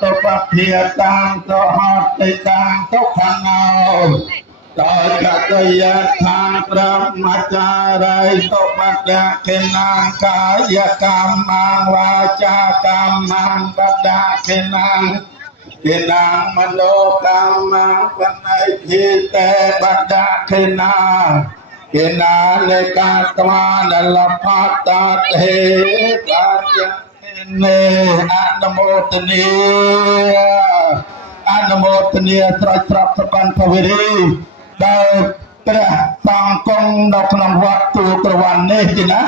ตุปะเพียตังตุหัตติตังตุขังเอาโดยกัตยะทางพระมัจจาริตุปัฏฐะเกนังกายกรรมังวาจากรรมังปัฏฐะเกนังเกนังมโนกรรมังปนัยทิเตปัฏฐะเกนังเกนาเลกาตวานลภัตตาเทปัจจเนอนุโมทนีอนุโมทนีตรัสตรับสปันภวิรีได้ព្រះសង្ឃគង់នៅក្នុងវត្តទូក្រវ៉ាន់នេះទេណា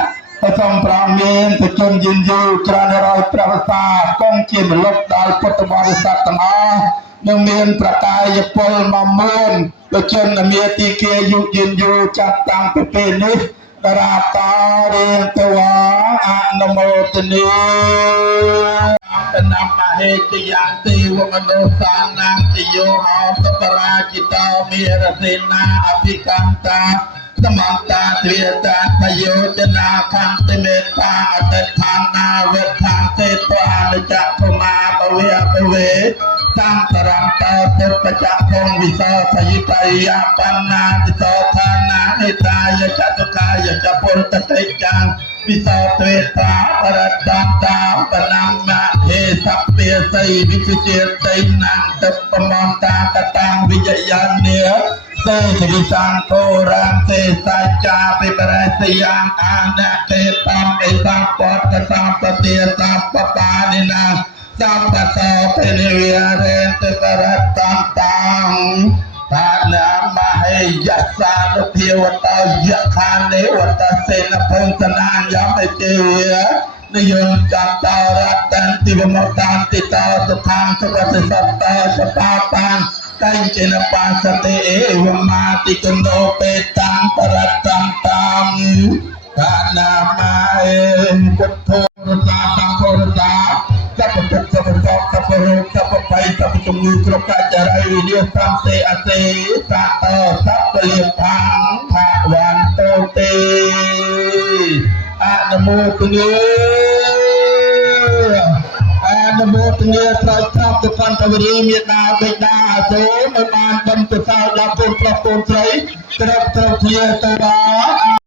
សូមប្រាមានប្រជជនយឺនយូរច្រើនរយព្រះវសាគង់ជាមលុបដល់ពុទ្ធបរិស័ទទាំងអស់នឹងមានប្រកាយពលមកមួនប្រជជនមានទីគាយុយឺនយូរចាត់តាំងពីពេលនេះតារាតារៀងទៅអនុមោទនីបនមហេតយន្តិវមនោសានាទយោហោសបរាជិតោមេរសេនាអភិកម្មតាសមន្តាទ្វាតាតយោចនាខន្តិមេត្តាអតិដ្ឋានាវេថាទេតអនិច្ចកុមារបវេអបវេសន្តរន្តោពុទ្ធចក្រងវិសោសយិបយបណ្ណាវិសោឋានាហេតាយចតុកាយចពុទ្ធតិจังវិសោទេតាបរតតាបណមហេសព្វាសីវិជចេតៃណន្តបមន្តាកតាំវិជ្ជយានេទេវិសង្ឃោរាមទេសច្ចាពិបរិសយ៉ាងអានទេតំអេសាពតកតាមពទាតាមបបានិណាសំតតោពេនិវិរេតបរតតាំតានាមហេយសានុភាវតោយខានេវតសេនភងសនាយមទេនិយមចន្តរតន្តិវមតាន្តិតោសថាងសុវសិសតោសតាតាំកៃចេនបាសតេអេវមាតិកណ្ដោបេតាំបរតតាំកានាមអេពុទ្ធោរសាសង្ឃោរសាសពពុទ្ធសពសពសពរោគសពបៃសពជំងឺគ្រប់កាចរិយវិនិច្ឆ័យទេអទេសតោសពលិផាំងភវន្តោទេអនុមោទនីអនុមោទនីត្រៃត្រាប់ទៅកាន់ពវរីមេដាបេដាសូមឲ្យបានបំទៅសោដល់ពូនប្រុសពូនស្រីត្រឹមត្រូវគ្នាទៅដល់